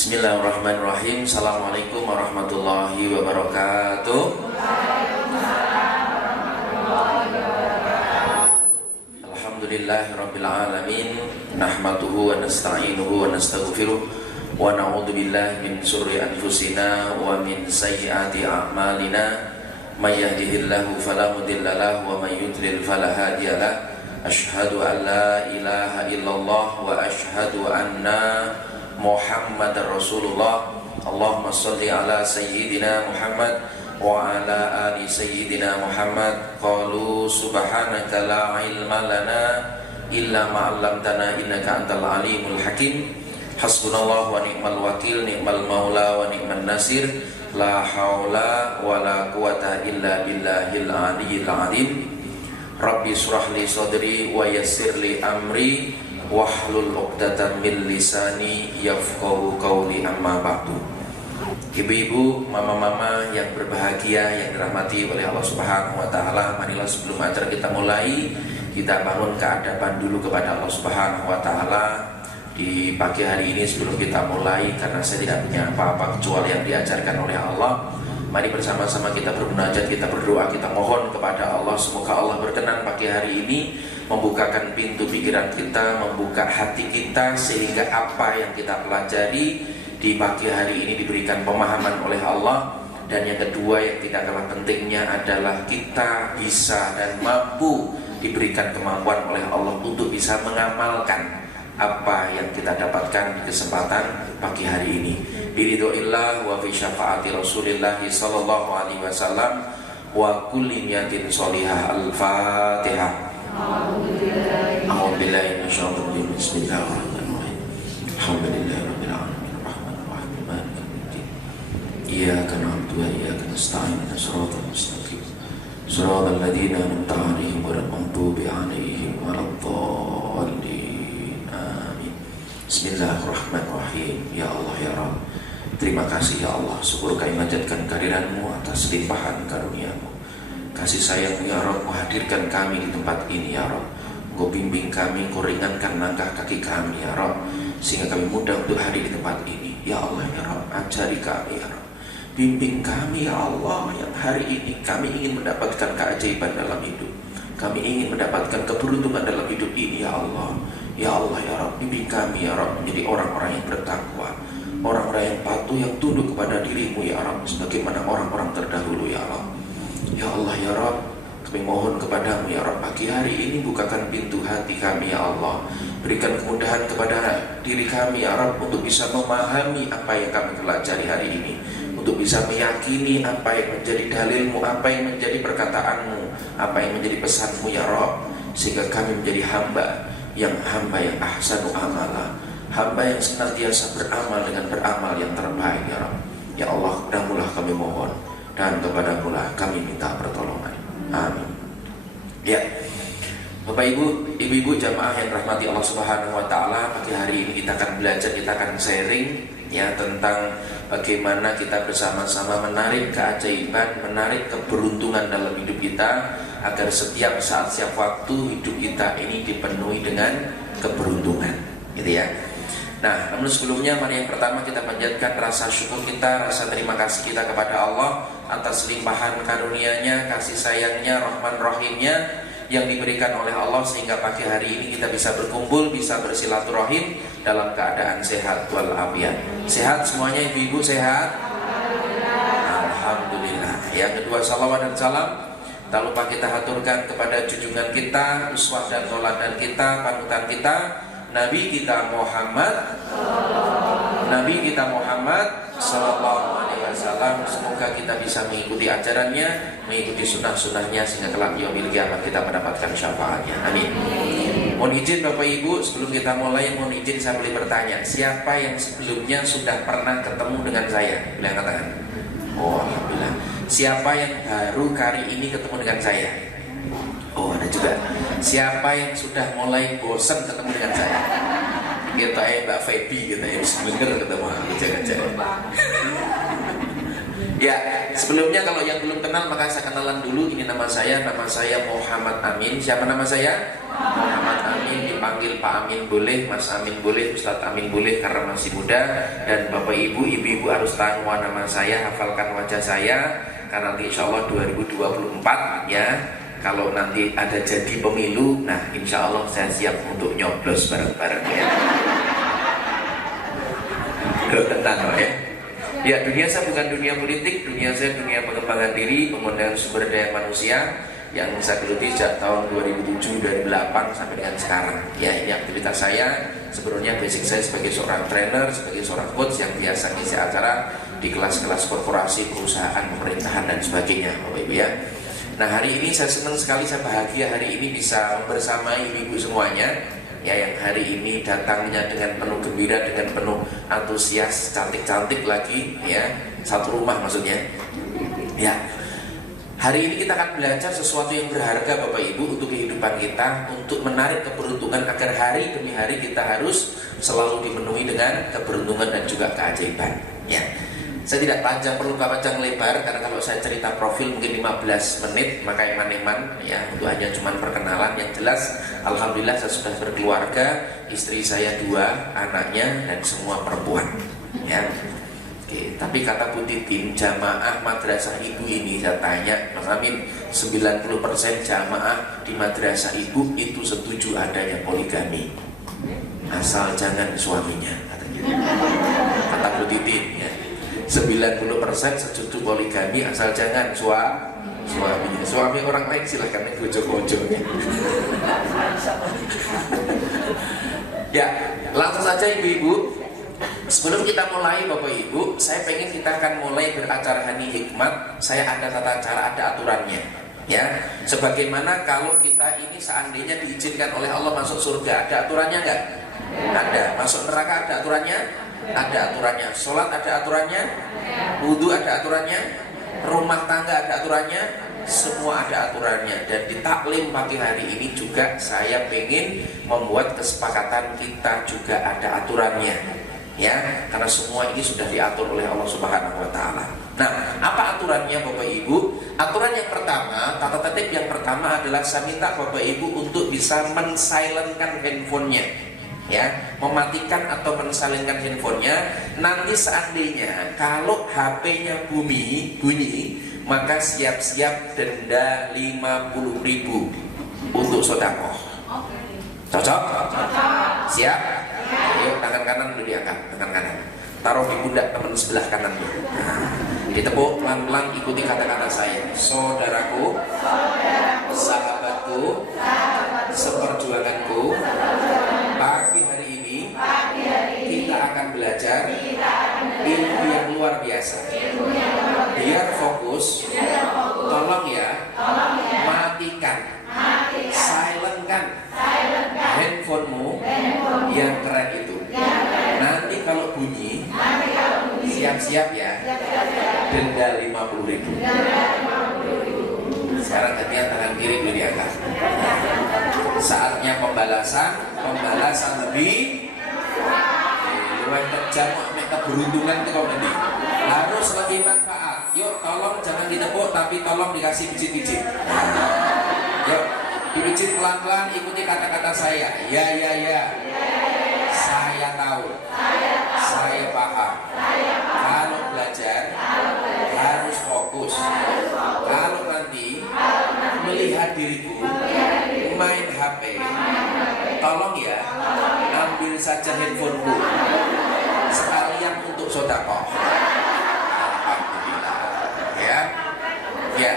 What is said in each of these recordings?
Bismillahirrahmanirrahim. Assalamualaikum warahmatullahi wabarakatuh. Alhamdulillahirabbil alamin. Nahmaduhu wa nasta'inuhu wa nastaghfiruh wa na'udzu billahi min syururi anfusina wa min sayyiati a'malina. May yahdihillahu fala mudilla lahu wa may yudlil fala hadiya lahu. Asyhadu an la ilaha illallah wa asyhadu anna Muhammadar Rasulullah. Allahumma sholli ala sayyidina Muhammad wa ala ali sayyidina Muhammad. Qalu subhanaka la ilma lana illa ma 'allamtana innaka antal alimul hakim. Hasbunallahu wa ni'mal wakil, ni'mal maula wa ni'man nasir. La haula wa la quwata illa billahil aliyyil azim. Rabbi shrah li sadri wa yassir li amri wahlul 'uqdatam min lisani yafqahu qawli, amma ba'du. Ibu-ibu, mama-mama yang berbahagia, yang dirahmati oleh Allah Subhanahu wa taala, marilah sebelum acara kita mulai, kita bangun keadaban dulu kepada Allah Subhanahu wa taala di pagi hari ini sebelum kita mulai, karena saya tidak punya apa-apa kecuali yang diajarkan oleh Allah. Mari bersama-sama kita bermunajat, kita berdoa, kita mohon kepada Allah, semoga Allah berkenan pagi hari ini membukakan pintu pikiran kita, membuka hati kita, sehingga apa yang kita pelajari di pagi hari ini diberikan pemahaman oleh Allah. Dan yang kedua yang tidak kalah pentingnya adalah kita bisa dan mampu diberikan kemampuan oleh Allah untuk bisa mengamalkan apa yang kita dapatkan di kesempatan pagi hari ini. Biridhoillah wa fi syafaati Rasulillah sallallahu alaihi wasallam wa kulli niyatin sholihah. Al-Fatihah. A'udzubillahi minasyaitonir rajim. Bismillahirrahmanirrahim. Alhamdulillahirabbil alamin arrahmanir rahim maliki yaumiddin. Iyyaka na'budu wa iyyaka nasta'in ihdinas siratal mustaqim. Shiratal ladzina an'amta 'alaihim ghairil maghdubi 'alaihim waladdallin. Amin. Bismillahirrahmanirrahim. Ya Allah ya Rabb, terima kasih ya Allah, syukur kami manjatkan kehadiran-Mu atas limpahan karunia-Mu. Kasih sayang ya Rabb, menghadirkan kami di tempat ini ya Rabb. Engkau bimbing kami, Engkau ringankan langkah kaki kami ya Rabb, sehingga kami mudah untuk hadir di tempat ini. Ya Allah ya Rabb, ajari kami ya Rabb, bimbing kami ya Allah, yang hari ini kami ingin mendapatkan keajaiban dalam hidup, kami ingin mendapatkan keberuntungan dalam hidup ini ya Allah. Ya Allah ya Rabb, bimbing kami ya Rabb menjadi orang-orang yang bertakwa, orang-orang yang patuh, yang tunduk kepada diri-Mu ya Rabb, sebagaimana orang-orang terdahulu ya Allah. Ya Allah ya Rabb, kami mohon kepada-Mu ya Rabb, pagi hari ini bukakan pintu hati kami ya Allah. Berikan kemudahan kepada diri kami ya Rabb untuk bisa memahami apa yang kami pelajari hari ini, untuk bisa meyakini apa yang menjadi dalil-Mu, apa yang menjadi perkataan-Mu, apa yang menjadi pesan-Mu ya Rabb, sehingga kami menjadi hamba yang ahsanu amala, hamba yang senantiasa beramal dengan beramal yang terbaik ya Rabb. Ya Allah, kepadamu lah kami mohon, dan kepadamu lah kami minta pertolongan. Amin. Ya, Bapak Ibu, Ibu-ibu jamaah yang rahmati Allah Subhanahu wa taala, pagi hari ini kita akan belajar, kita akan sharing ya tentang bagaimana kita bersama-sama menarik keajaiban, menarik keberuntungan dalam hidup kita, agar setiap saat, setiap waktu hidup kita ini dipenuhi dengan keberuntungan, gitu ya. Nah, namun sebelumnya mari yang pertama kita panjatkan rasa syukur kita, rasa terima kasih kita kepada Allah atas limpahan karunia-Nya, kasih sayang-Nya, rahman rahimnya yang diberikan oleh Allah, sehingga pagi hari ini kita bisa berkumpul, bisa bersilaturahim dalam keadaan sehat walafiat. Sehat semuanya, ibu-ibu sehat? Alhamdulillah. Yang kedua, salawat dan salam tak lupa kita haturkan kepada junjungan kita, uswah dan tauladan kita, panutan kita, Nabi kita Muhammad sallallahu alaihi wasallam. Semoga kita bisa mengikuti ajarannya, mengikuti sunnah-sunnahnya, sehingga kelak yaumil qiyamah kita mendapatkan syafaatnya. Amin. Mohon izin Bapak Ibu, sebelum kita mulai, mohon izin saya boleh bertanya, siapa yang sebelumnya sudah pernah ketemu dengan saya? Boleh katakan? Oh, alhamdulillah. Siapa yang baru kali ini ketemu dengan saya? Oh, ada juga. Siapa yang sudah mulai bosan ketemu dengan saya? Kita Mbak Feby gitu ya, bener ketemu aku, jangan-jangan. Ya, sebelumnya kalau yang belum kenal maka saya kenalan dulu. Ini nama saya Muhammad Amin. Siapa nama saya? Muhammad Amin. dipanggil Pak Amin boleh, Mas Amin boleh, Ustadz Amin boleh karena masih muda. Dan Bapak Ibu, Ibu-ibu harus tahu nama saya, hafalkan wajah saya, karena nanti insya Allah 2024 ya, kalau nanti ada jadi pemilu, nah insya Allah saya siap untuk nyoblos bareng-bareng ya. Tentang ya. Ya, dunia saya bukan dunia politik, dunia saya dunia pengembangan diri, pengembangan sumber daya manusia yang saya geluti sejak tahun 2007, 2008 sampai dengan sekarang. Ya, ini aktivitas saya. Sebenarnya basic saya sebagai seorang trainer, sebagai seorang coach yang biasa ngisi acara di kelas-kelas korporasi, perusahaan, pemerintahan dan sebagainya, Bapak Ibu ya. Nah, hari ini saya senang sekali, saya bahagia hari ini bisa bersama ibu-ibu semuanya. Ya, yang hari ini datangnya dengan penuh gembira, dengan penuh antusias, cantik-cantik lagi ya, satu rumah maksudnya. Ya. Hari ini kita akan belajar sesuatu yang berharga Bapak Ibu untuk kehidupan kita, untuk menarik keberuntungan agar hari demi hari kita harus selalu dipenuhi dengan keberuntungan dan juga keajaiban. Ya. Saya tidak perlu panjang lebar karena kalau saya cerita profil mungkin 15 menit, maka eman-eman ya, untuk hanya cuma perkenalan. Yang jelas alhamdulillah saya sudah berkeluarga, istri saya 2, anaknya dan semua perempuan. Ya. Oke, tapi kata Bu Titin, jamaah madrasah ibu ini saya tanya, Mas Amin, 90% jamaah di madrasah ibu itu setuju adanya poligami, asal jangan suaminya, katanya. Kata Bu Titin ya, 90% setuju poligami asal jangan suaminya. Suami orang lain silahkan gojo-gojo. Ya, langsung saja ibu-ibu. Sebelum kita mulai Bapak Ibu, saya pengen kita akan mulai beracara Hani Hikmat. Saya ada tata cara, ada aturannya. Ya, sebagaimana kalau kita ini seandainya diizinkan oleh Allah masuk surga, ada aturannya enggak? Ada. Masuk neraka ada aturannya? Ada aturannya. Sholat ada aturannya? Wudhu ada aturannya? Rumah tangga ada aturannya? Semua ada aturannya. Dan di taklim pagi hari ini juga saya pengen membuat kesepakatan kita juga ada aturannya. Ya, karena semua ini sudah diatur oleh Allah Subhanahu wa taala. Nah, apa aturannya Bapak Ibu? Aturan yang pertama, tata tertib yang pertama adalah saya minta Bapak Ibu untuk bisa men-silentkan handphonenya. Ya, mematikan atau men-silentkan handphonenya. Nanti seandainya kalau HP-nya bunyi, maka siap-siap denda 50.000 untuk sedekah. Cocok? Siap? Ayo, tangan kanan dulu diangkat, tangan kanan. Taruh di pundak teman sebelah kanan dulu. Ditepuk pelan-pelan, ikuti kata-kata saya. Saudaraku, sahabatku, seperjuanganku, pagi hari ini kita akan belajar ilmu yang luar biasa. Biar fokus, tolong ya, matikan, silentkan handphonemu yang keren itu. Nanti kalau bunyi, siap-siap ya, denda 50.000. Sekarang gantian tangan kiri dulu diangkat. Saatnya pembalasan lebih luwih kejam, keberuntungan itu kau nanti harus lebih manfaat. Yuk, tolong jangan ditepuk, tapi tolong dikasih pijit-pijit. Yuk, dipijit pelan-pelan, ikuti kata-kata saya. Ya. Saya tahu. Saya paham. Kalau belajar harus fokus. Kalau nanti melihat diriku main HP, tolong ya, ambil saja handphoneku sekalian untuk sedekah. Alhamdulillah. Ya.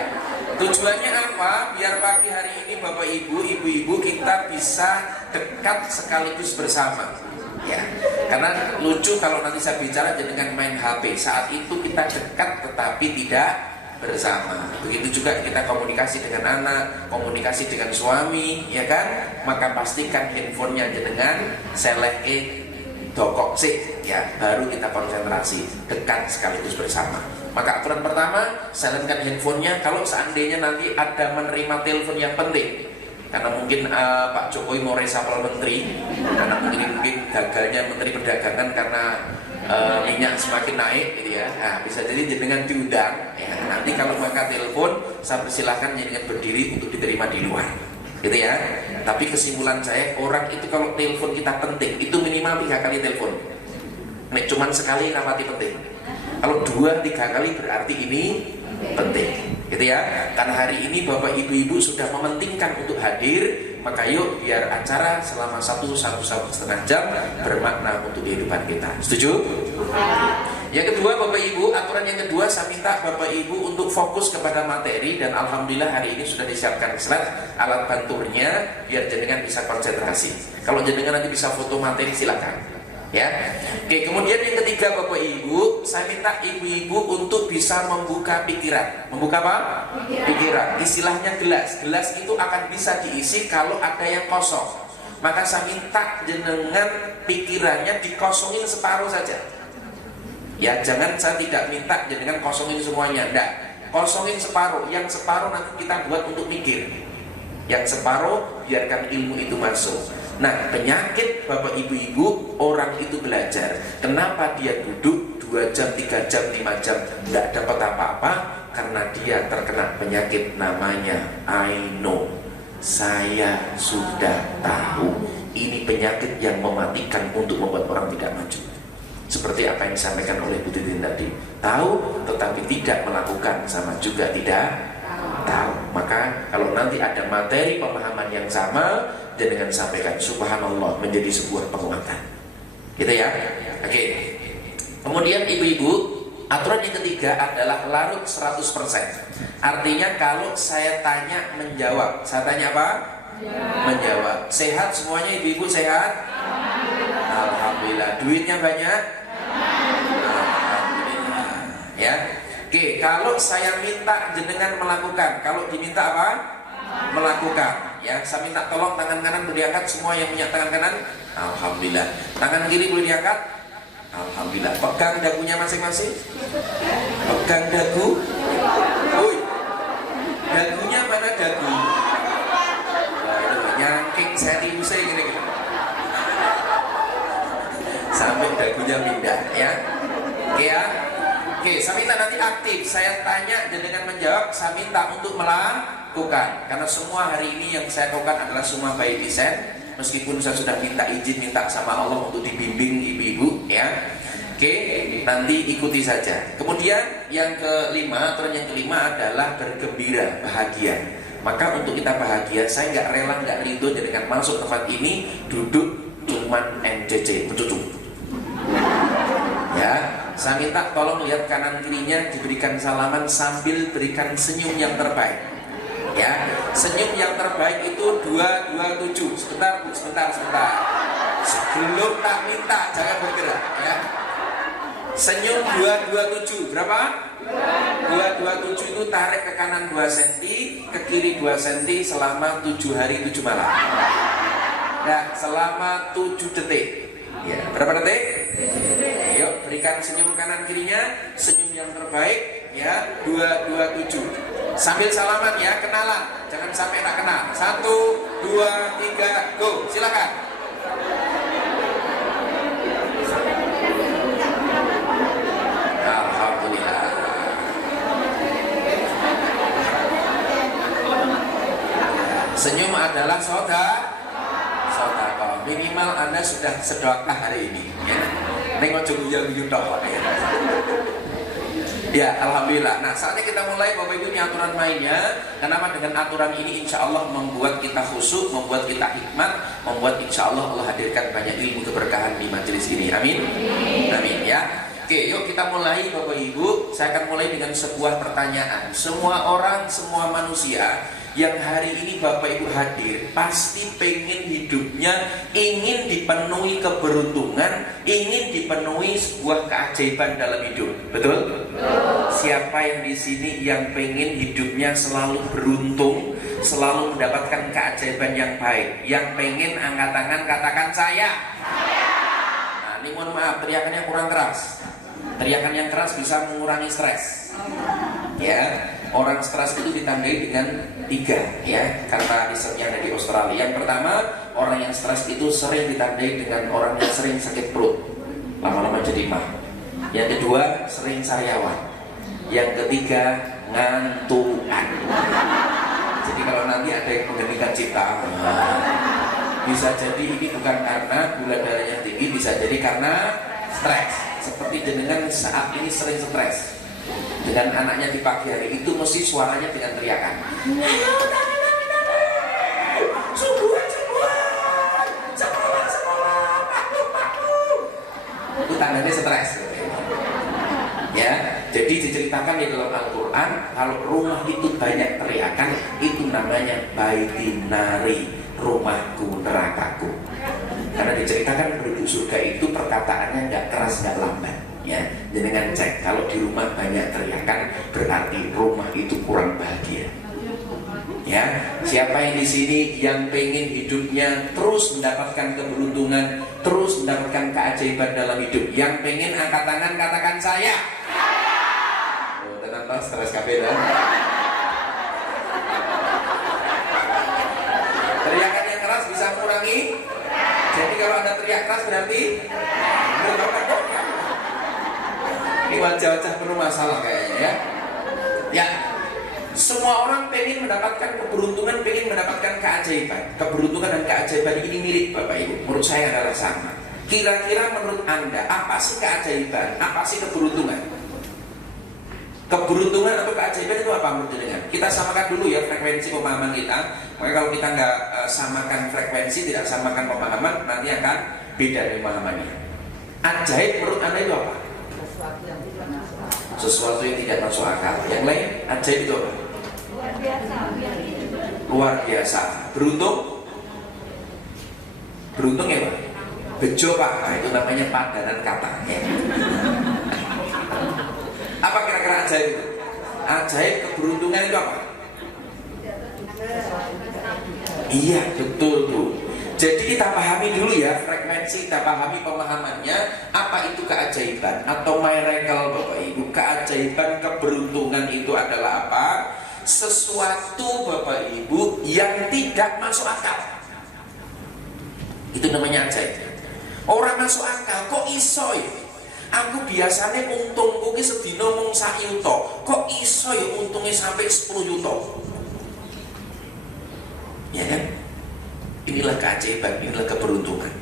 Tujuannya apa? Biar pagi hari ini Bapak Ibu, ibu-ibu kita bisa dekat sekaligus bersama. Ya, karena lucu kalau nanti saya bicara dengan main HP. Saat itu kita dekat tetapi tidak bersama. Begitu juga kita komunikasi dengan anak, komunikasi dengan suami, ya kan? Maka pastikan handphonenya dengan seleke dokok sih, ya, baru kita konsentrasi, dekat sekaligus bersama. Maka aturan pertama, silentkan handphonenya kalau seandainya nanti ada menerima telepon yang penting. Karena mungkin Pak Jokowi mau resapel menteri, karena mungkin gagalnya menteri perdagangan karena minyak semakin naik, gitu ya. Nah, bisa jadi dengan diundang. Ya, nanti kalau maka telepon, saya persilahkan jangan berdiri untuk diterima di luar. gitu ya. Tapi kesimpulan saya, orang itu kalau telepon kita penting, itu minimal 3 kali telepon. Nek cuman sekali rapati penting. Kalau 2-3 kali berarti ini penting, gitu ya. Karena hari ini bapak ibu-ibu sudah mementingkan untuk hadir, maka yuk biar acara selama 1,5 jam bermakna untuk kehidupan kita. Setuju? Yang kedua bapak ibu, aturan yang kedua saya minta bapak ibu untuk fokus kepada materi, dan alhamdulillah hari ini sudah disiapkan slide alat bantunya biar jenengan bisa konsentrasi. Kalau jenengan nanti bisa foto materi silakan. Ya. Oke, kemudian yang ketiga bapak ibu, saya minta ibu-ibu untuk bisa membuka pikiran. Membuka apa? Pikiran. Istilahnya gelas. Gelas itu akan bisa diisi kalau ada yang kosong. Maka saya minta jenengan pikirannya dikosongin separuh saja. Ya, jangan, saya tidak minta jenengan kosongin semuanya, enggak. Kosongin separuh, yang separuh nanti kita buat untuk mikir. Yang separuh biarkan ilmu itu masuk. Nah, penyakit bapak ibu-ibu, orang itu belajar. Kenapa dia duduk 2 jam, 3 jam, 5 jam enggak dapat apa-apa? Karena dia terkena penyakit namanya I know. Saya sudah tahu. Ini penyakit yang mematikan untuk membuat orang tidak maju. Seperti apa yang disampaikan oleh Bu Titin tadi. Tahu tetapi tidak melakukan sama juga tidak tahu. Maka kalau nanti ada materi pemahaman yang sama, jangan sampaikan subhanallah menjadi sebuah penguatan. Gitu ya. Oke. Kemudian ibu-ibu, aturan yang ketiga adalah larut 100%. Artinya kalau saya tanya menjawab. Saya tanya apa? Menjawab. Sehat semuanya ibu-ibu, sehat? Alhamdulillah. Duitnya banyak? Ya, oke. Kalau saya minta jenengan melakukan, kalau diminta apa? Melakukan. Ya, saya minta tolong tangan kanan boleh diangkat, semua yang punya tangan kanan. Alhamdulillah. Tangan kiri boleh diangkat. Alhamdulillah. Pegang dagunya masing-masing. Pegang dagu. Woi, dagunya mana dagu? Waduh, nyangking saya timusnya gini. Sampai dagunya pindah, ya. Oke ya. Oke, saya minta nanti aktif. Saya tanya dan dengan menjawab, saya minta untuk melakukan. Karena semua hari ini yang saya lakukan adalah semua by design. Meskipun saya sudah minta izin, minta sama Allah untuk dibimbing ibu-ibu, ya. Oke, nanti ikuti saja. Kemudian yang kelima, aturan yang kelima adalah bergembira, bahagia. Maka untuk kita bahagia, saya nggak rela, nggak ridho dengan masuk tempat ini duduk cuman NCC, mencucuk. Ya. Saya minta tolong lihat kanan kirinya, diberikan salaman sambil berikan senyum yang terbaik. Ya, senyum yang terbaik itu 227. Sebentar, Bu, sebentar. Sebelum tak minta jangan bergerak, ya. Senyum 227. Berapa? 227 itu tarik ke kanan 2 cm, ke kiri 2 cm selama 7 hari 7 malam. Nah, selama 7 detik. Ya, berapa detik? Yuk, berikan senyum kanan kirinya, senyum yang terbaik, ya, 227. Sambil salaman ya, kenalan, jangan sampai tak kenal. 1, 2, 3, go, silakan. Alhamdulillah. Senyum adalah sedekah. Minimal Anda sudah sedekah hari ini, ya. Nengok guyu-guyu tok, ya. Ya, alhamdulillah. Nah, saatnya kita mulai Bapak Ibu, ini aturan mainnya. Kenapa? Dengan aturan ini insya Allah membuat kita khusyuk, membuat kita hikmat, membuat insya Allah Allah hadirkan banyak ilmu keberkahan di majelis ini. Amin. Amin, ya. Oke, yuk kita mulai Bapak Ibu. Saya akan mulai dengan sebuah pertanyaan. Semua orang, semua manusia yang hari ini Bapak Ibu hadir pasti pengen hidupnya ingin dipenuhi keberuntungan, ingin dipenuhi sebuah keajaiban dalam hidup. Betul? Siapa yang di sini yang pengen hidupnya selalu beruntung, selalu mendapatkan keajaiban yang baik? Yang pengen angkat tangan, katakan saya. Nah, ini mohon maaf, teriakannya kurang keras. Teriakan yang keras bisa mengurangi stres. Ya, orang stres itu ditandai dengan 3, ya, karena risetnya ada di Australia. Yang pertama, orang yang stres itu sering ditandai dengan orang yang sering sakit perut, lama-lama jadi mah. Yang kedua, sering sariawan. Yang ketiga, ngantukan. Jadi kalau nanti ada yang menghentikan cipta, bisa jadi ini bukan karena gula darahnya tinggi, bisa jadi karena stres. Seperti jenengan saat ini sering stres dengan anaknya di pagi hari, itu mesti suaranya dengan teriakan. Itu tandanya stres. Ya, jadi diceritakan di dalam Al-Quran, kalau rumah itu banyak teriakan, itu namanya baitin nari, rumahku nerakaku. Karena diceritakan penduduk surga itu perkataannya nggak keras, nggak lambat. Ya, dengan cek kalau di rumah banyak teriakan, berarti rumah itu kurang bahagia. Ya, siapa yang di sini yang pengen hidupnya terus mendapatkan keberuntungan, terus mendapatkan keajaiban dalam hidup? Yang pengen angkat tangan, katakan saya. Oh, tenang toh, stres kabeh dah. Teriakan yang keras bisa mengurangi. Jadi kalau Anda teriak keras berarti ini wajah-wajah penuh masalah kayaknya ya. Ya. Semua orang pengen mendapatkan keberuntungan, pengen mendapatkan keajaiban. Keberuntungan dan keajaiban ini mirip Bapak Ibu. Menurut saya adalah sama. Kira-kira menurut Anda, apa sih keajaiban? Apa sih keberuntungan? Keberuntungan atau keajaiban itu apa menurut jenengan? Kita samakan dulu ya frekuensi pemahaman kita. Maka kalau kita nggak samakan frekuensi, tidak samakan pemahaman, nanti akan beda pemahamannya. Ajaib menurut Anda itu apa? Sesuatu yang tidak masuk akal. Yang lain, ajaib itu apa? Luar biasa. Beruntung? Beruntung ya Pak? Bejo Pak, nah, itu namanya padanan kata ya. Apa kira-kira ajaib itu? Ajaib keberuntungan itu apa? Iya, betul tuh. Jadi kita pahami dulu ya frekuensi, kita pahami pemahamannya. Apa itu keajaiban atau miracle Bapak Ibu? Keajaiban, keberuntungan itu adalah apa? Sesuatu Bapak Ibu yang tidak masuk akal. Itu namanya ajaib. Orang masuk akal, kok iso ya? Aku biasanya untungku ki sedina mung 1 yuta. Kok iso ya untungnya sampai 10 yuta? Ya kan? Inilah keajaiban, inilah keberuntungan.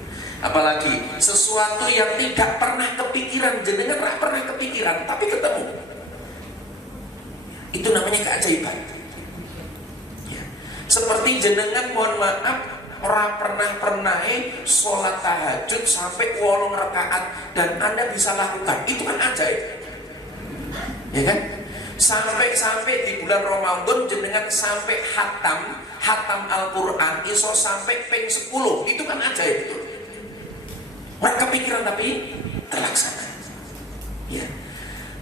Apalagi sesuatu yang tidak pernah kepikiran, jenengan tidak pernah kepikiran, tapi ketemu. Itu namanya keajaiban. Ya. Seperti jenengan, mohon maaf, orang pernah sholat tahajud sampai 8 rakaat dan Anda bisa lakukan. Itu kan ajaib. Ya kan? Sampai di bulan Ramadan jenengan sampai hatam Al-Quran iso sampai ping 10, itu kan ajaib itu. Nggak kepikiran tapi terlaksana. Ya.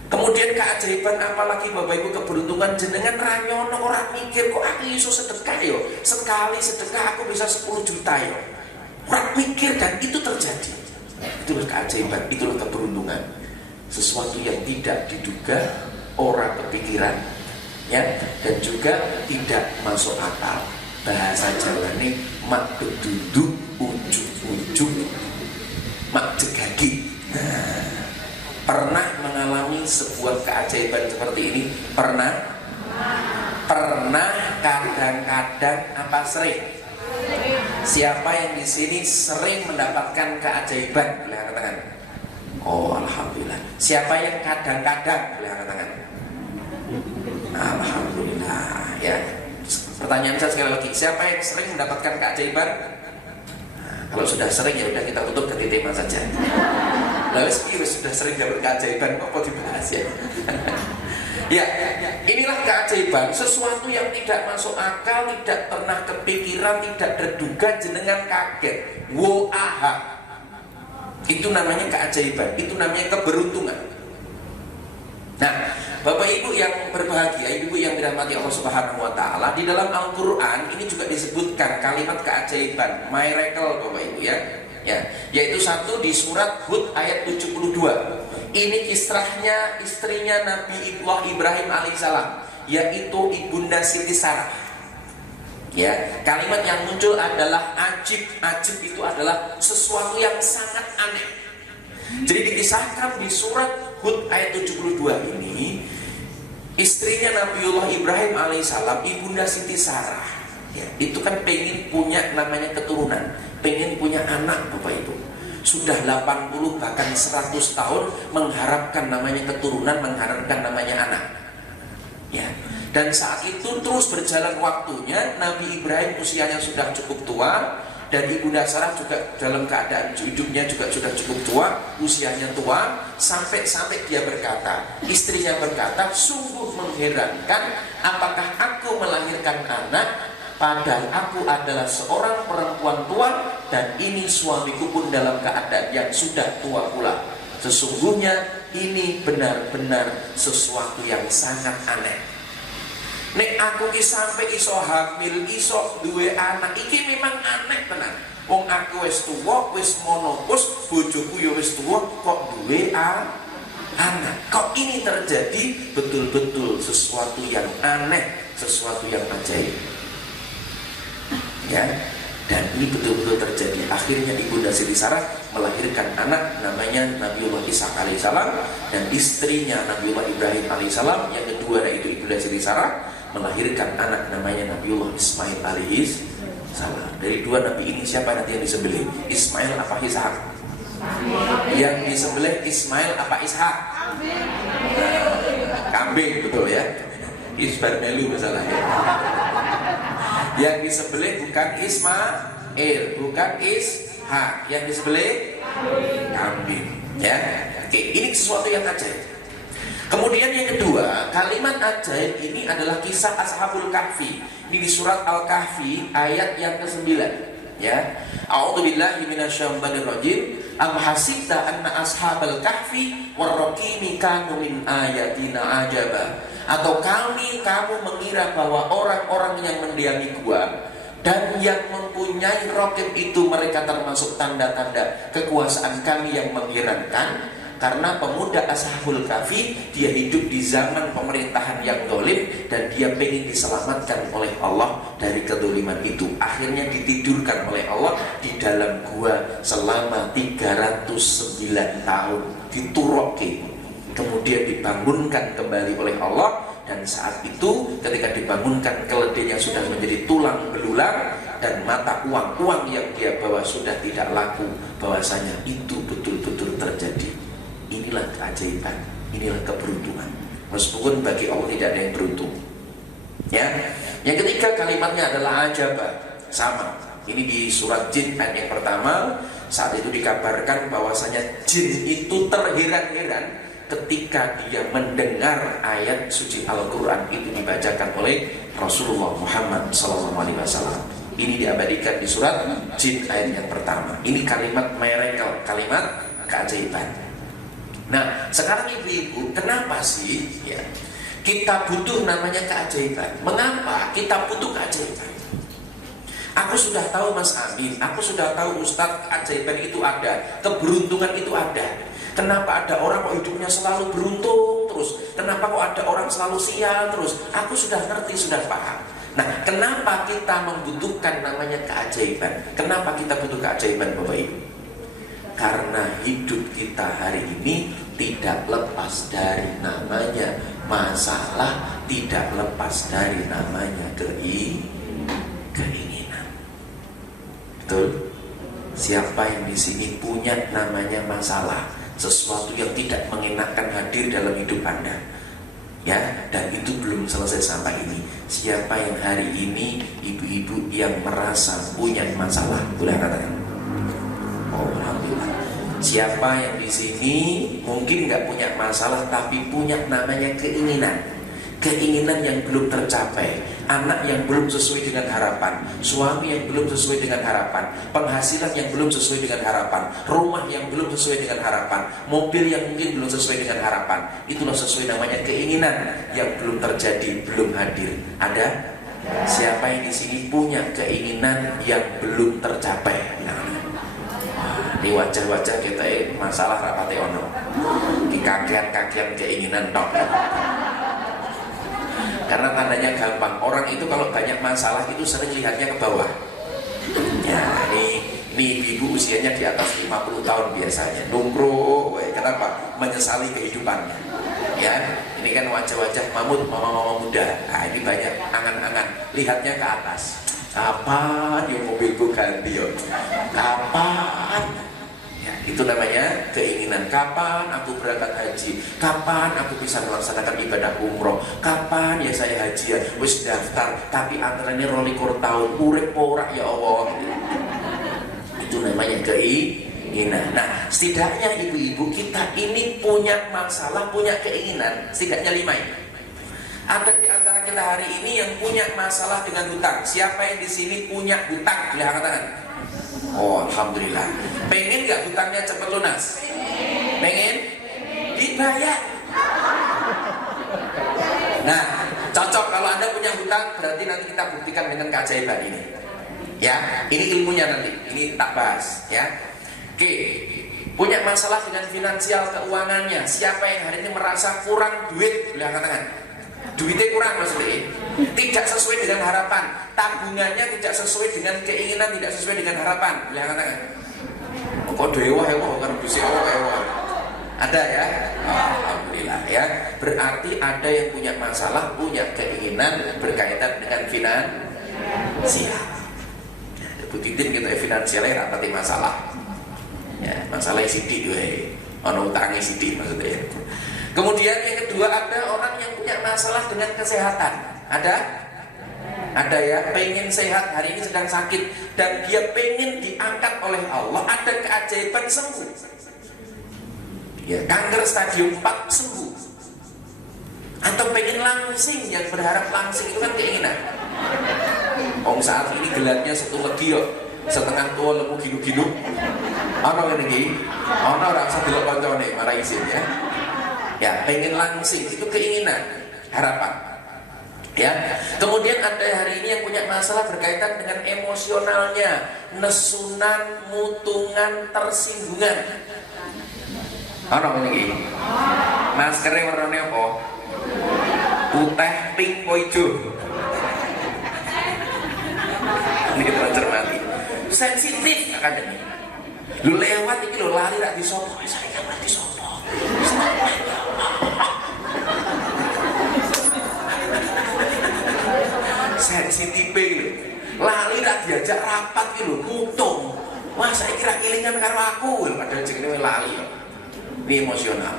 Kemudian keajaiban apalagi Bapak Ibu keberuntungan jenengan ranyono orang mikir kok aku iso sedekah yo. Sekali sedekah aku bisa 10 juta yo. Orang mikir dan itu terjadi. Itulah keajaiban, itulah keberuntungan. Sesuatu yang tidak diduga, orang kepikiran, ya, dan juga tidak masuk akal. Bahasa Jawa ini mak beduduk ujung-ujung mak jegagi. Pernah mengalami sebuah keajaiban seperti ini? Pernah? Kadang-kadang apa sering? Siapa yang di sini sering mendapatkan keajaiban? Boleh angkat tangan. Oh, alhamdulillah. Siapa yang kadang-kadang? Boleh angkat tangan. Alhamdulillah. Ya. Pertanyaan saya sekali lagi, siapa yang sering mendapatkan keajaiban? Nah, kalau sudah sering ya udah kita tutup ganti tema saja. Lalu sudah sering dapat keajaiban, kok dibahas ya? Ya, inilah keajaiban, sesuatu yang tidak masuk akal, tidak pernah kepikiran, tidak terduga, jenengan kaget. Wo'aha. Itu namanya keajaiban, itu namanya keberuntungan. Nah, Bapak Ibu yang berbahagia, Ibu yang dirahmati Allah Subhanahu wa taala, di dalam Al-Qur'an ini juga disebutkan kalimat keajaiban, miracle Bapak Ibu ya. Ya, yaitu satu di surat Hud ayat 72. Ini kisahnya istrinya Nabi Ibrahim alaihissalam, yaitu Ibunda Siti Sarah. Ya, kalimat yang muncul adalah ajib. Ajib itu adalah sesuatu yang sangat aneh. Jadi dikisahkan di surat Hud ayat 72 ini, Istrinya Nabiullah Ibrahim alaihissalam, Ibunda Siti Sarah, ya, itu kan pengen punya namanya keturunan, pengen punya anak Bapak Ibu. Sudah 80 bahkan 100 tahun mengharapkan namanya keturunan, mengharapkan namanya anak. Ya. Dan saat itu terus berjalan waktunya, Nabi Ibrahim usianya sudah cukup tua, dan Ibunda Sarah juga dalam keadaan hidupnya juga sudah cukup tua, usianya tua, sampai dia berkata, istrinya berkata, sungguh mengherankan, apakah aku melahirkan anak, padahal aku adalah seorang perempuan tua, dan ini suamiku pun dalam keadaan yang sudah tua pula. Sesungguhnya ini benar-benar sesuatu yang sangat aneh. Nek aku ki sampe iso hamil, iso duwe anak, iki memang aneh tenan. Wong aku wis tuwa, wis monopos, bojoku ya wis tuwa, kok duwe anak. Kok ini terjadi? Betul-betul sesuatu yang aneh, sesuatu yang ajaib. Ya, dan ini betul-betul terjadi. Akhirnya Ibunda Siti Sarah melahirkan anak namanya Nabiullah Ishak alaihissalam, dan istrinya Nabiullah Ibrahim alaihissalam yang kedua yaitu Ibunda Siti Sarah melahirkan anak namanya Nabiullah Ismail alaihissalam. Dari dua nabi ini siapa nanti yang disembelih? Ismail apa Ishak? Yang disembelih Ismail apa Ishak? Kambing, betul ya. Isbar melu masalahnya. Yang disembelih bukan Ismail, bukan Ishak. Yang disembelih kambing. Ya, oke, ini sesuatu yang ajaib. Kemudian yang kedua, kalimat ajaib ini adalah kisah Ashabul Kahfi. Ini di surat Al-Kahfi ayat yang ke-9. Ya. A'udzubillahi minasyaitonirrajim. Am hasibta anna ashabal kahfi warraqimi kanu min ayatina ajaba. Atau kamu mengira bahwa orang-orang yang mendiami gua dan yang mempunyai raqib itu mereka termasuk tanda-tanda kekuasaan kami yang mengherankan. Karena pemuda Ashabul Kahfi, dia hidup di zaman pemerintahan yang dolim, dan dia pengen diselamatkan oleh Allah dari kedoliman itu. Akhirnya ditidurkan oleh Allah di dalam gua selama 309 tahun, dituroke. Kemudian dibangunkan kembali oleh Allah, dan saat itu ketika dibangunkan, keledainya sudah menjadi tulang belulang, dan mata uang yang dia bawa sudah tidak laku. Bahwasanya itu betul-betul terjadi. Inilah keajaiban, inilah keberuntungan. Meskipun bagi Allah tidak ada yang beruntung. Ya. Yang ketiga kalimatnya adalah ajaba, sama. Ini di surat Jin ayat yang pertama. Saat itu dikabarkan bahwasanya jin itu terheran-heran ketika dia mendengar ayat suci Al-Quran itu dibacakan oleh Rasulullah Muhammad SAW. Ini diabadikan di surat Jin ayat yang pertama. Ini kalimat miracle, kalimat keajaiban. Nah, sekarang ibu-ibu, kenapa sih ya, kita butuh namanya keajaiban? Mengapa kita butuh keajaiban? Aku sudah tahu Mas Amin, aku sudah tahu Ustadz, keajaiban itu ada, keberuntungan itu ada. Kenapa ada orang kok hidupnya selalu beruntung terus? Kenapa kok ada orang selalu sial terus? Aku sudah ngerti, sudah paham. Nah, kenapa kita membutuhkan namanya keajaiban? Kenapa kita butuh keajaiban Bapak Ibu? Karena hidup kita hari ini tidak lepas dari namanya masalah, tidak lepas dari namanya keinginan. Betul? Siapa yang di sini punya namanya masalah, sesuatu yang tidak mengenakan hadir dalam hidup Anda, ya, dan itu belum selesai sampai ini. Siapa yang hari ini ibu-ibu yang merasa punya masalah, boleh katakan? Oh, alhamdulillah. Siapa yang di sini mungkin nggak punya masalah tapi punya namanya keinginan yang belum tercapai, anak yang belum sesuai dengan harapan, suami yang belum sesuai dengan harapan, penghasilan yang belum sesuai dengan harapan, rumah yang belum sesuai dengan harapan, mobil yang mungkin belum sesuai dengan harapan. Itulah sesuai namanya keinginan yang belum terjadi, belum hadir. Ada? Siapa yang di sini punya keinginan yang belum tercapai? Di wajah-wajah kita masalah rapate ono, di kakian-kakian keinginan tok. Karena tandanya gampang. Orang itu kalau banyak masalah itu sering lihatnya ke bawah. Ya, ini ibu usianya di atas 50 tahun biasanya. Nungkruk, kenapa? Menyesali kehidupannya. Ya, ini kan wajah-wajah mama-mama muda. Nah, ini banyak angan-angan, lihatnya ke atas. Kapan ya mobilku ganti ya? Kapan? Ya, itu namanya keinginan. Kapan aku berangkat haji? Kapan aku bisa melaksanakan ibadah umroh? Kapan ya saya hajian? Wis daftar, tapi antaranya 22 tahun urip ora ya Allah. Itu namanya keinginan. Nah, setidaknya ibu-ibu kita ini punya masalah, punya keinginan, setidaknya 5 ini. Ada di antara kita hari ini yang punya masalah dengan hutang. Siapa yang di sini punya hutang? Boleh angkat tangan. Oh, alhamdulillah. Pengen gak hutangnya cepat lunas? Pengen? Dibayar. Nah, cocok kalau Anda punya hutang, berarti nanti kita buktikan dengan keajaiban ini. Ya, ini ilmunya nanti. Ini tak bahas, ya. Oke. Punya masalah dengan finansial keuangannya. Siapa yang hari ini merasa kurang duit? Boleh angkat tangan. Duitnya kurang maksudnya, tidak sesuai dengan harapan, tabungannya tidak sesuai dengan keinginan, tidak sesuai dengan harapan. Boleh katakan? Kok dewa ya, kan bisa Allah. Ada ya? Alhamdulillah ya. Berarti ada yang punya masalah, punya keinginan berkaitan dengan finansial. Bu Titin kita finansialnya rapati masalah. Ya, masalah sidik gue, ono utangnya sidik maksudnya. Kemudian yang kedua, ada orang yang punya masalah dengan kesehatan. Ada ya, pengen sehat, hari ini sedang sakit dan dia pengen diangkat oleh Allah, ada keajaiban sembuh. Ya, kanker stadium 4 sembuh. Atau pengen langsing, yang berharap langsing itu kan keinginan. Saat ini gelarnya satu legi yo, setengah tua lemu ginu-ginu. Ono ngene iki, ono ora usah delok kancane, marah izin ya. Ya, pengen langsing, itu keinginan, harapan. Ya. Kemudian ada hari ini yang punya masalah berkaitan dengan emosionalnya, nesunan, mutungan, tersinggungan. Ono ini. Maskernya warnanya apa? Putih, pink, hijau. Ini kita cermati. Sensitif akan ini. Lu lewat iki lo lari rak disopo, saya rak disopo. Sensitif lho. Lali tak diajak rapat iki lho, mutung. Wah, saya kira kelingan karo aku, padahal jenenge lali. Ini emosional.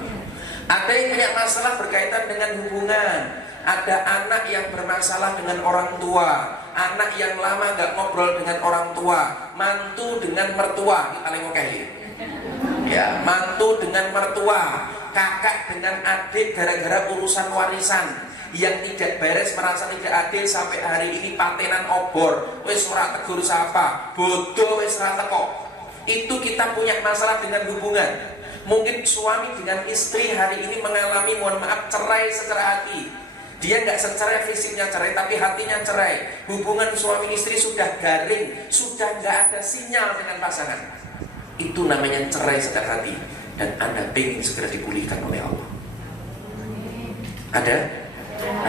Ada yang punya masalah berkaitan dengan hubungan. Ada anak yang bermasalah dengan orang tua, anak yang lama gak ngobrol dengan orang tua, mantu dengan mertua, ini paling oke. Ya, mantu dengan mertua, kakak dengan adik gara-gara urusan warisan. Yang tidak beres merasa tidak adil sampai hari ini patenan obor. Wes ora tegur sapa, bodoh wes ora teko. Itu kita punya masalah dengan hubungan. Mungkin suami dengan istri hari ini mengalami, mohon maaf, cerai secara hati. Dia nggak secara fisiknya cerai, tapi hatinya cerai. Hubungan suami istri sudah garing, sudah nggak ada sinyal dengan pasangan. Itu namanya cerai secara hati. Dan Anda ingin segera dipulihkan oleh Allah. Ada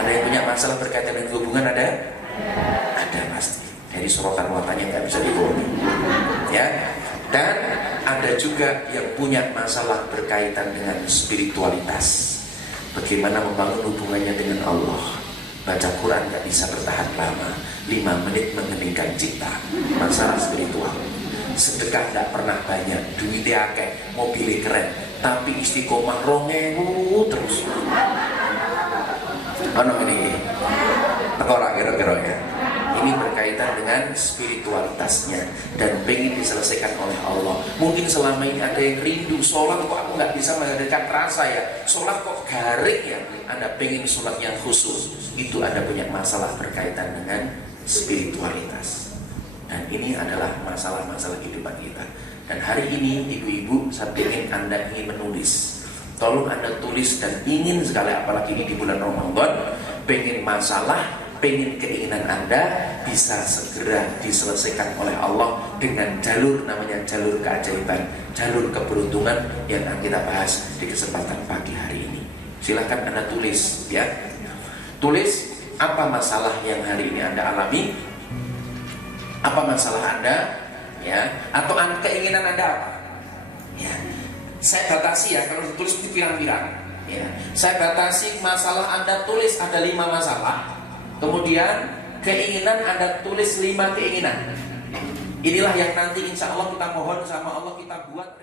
yang punya masalah berkaitan dengan hubungan? Ada pasti. Dari sorotan matanya nggak bisa dibohongi. Ya. Dan ada juga yang punya masalah berkaitan dengan spiritualitas. Bagaimana membangun hubungannya dengan Allah. Baca Quran nggak bisa bertahan lama, 5 menit mengheningkan cipta. Masalah spiritual. Sedekah nggak pernah banyak, duitnya akeh, mobilnya keren, tapi istiqomah 2000 terus. Ini tekora kira-kira ya. Ini berkaitan dengan spiritualitasnya dan pengen diselesaikan oleh Allah. Mungkin selama ini ada yang rindu sholat, kok aku nggak bisa menghadirkan rasa ya. Sholat kok garing ya. Anda pengen sholatnya khusus. Itu Anda punya masalah berkaitan dengan spiritualitas. Dan ini adalah masalah-masalah kehidupan kita. Dan hari ini ibu-ibu, saya ingin Anda ingin menulis. Tolong Anda tulis dan ingin sekali, apalagi ini di bulan Ramadan, pengen masalah, pengen keinginan Anda bisa segera diselesaikan oleh Allah dengan jalur namanya jalur keajaiban, jalur keberuntungan yang akan kita bahas di kesempatan pagi hari ini. Silahkan Anda tulis ya. Tulis apa masalah yang hari ini Anda alami, apa masalah Anda ya, atau keinginan Anda apa ya. Saya batasi ya, kalau ditulis itu pirang-pirang. Ya, saya batasi masalah Anda tulis ada 5 masalah. Kemudian keinginan Anda tulis 5 keinginan. Inilah yang nanti insya Allah kita mohon sama Allah, kita buat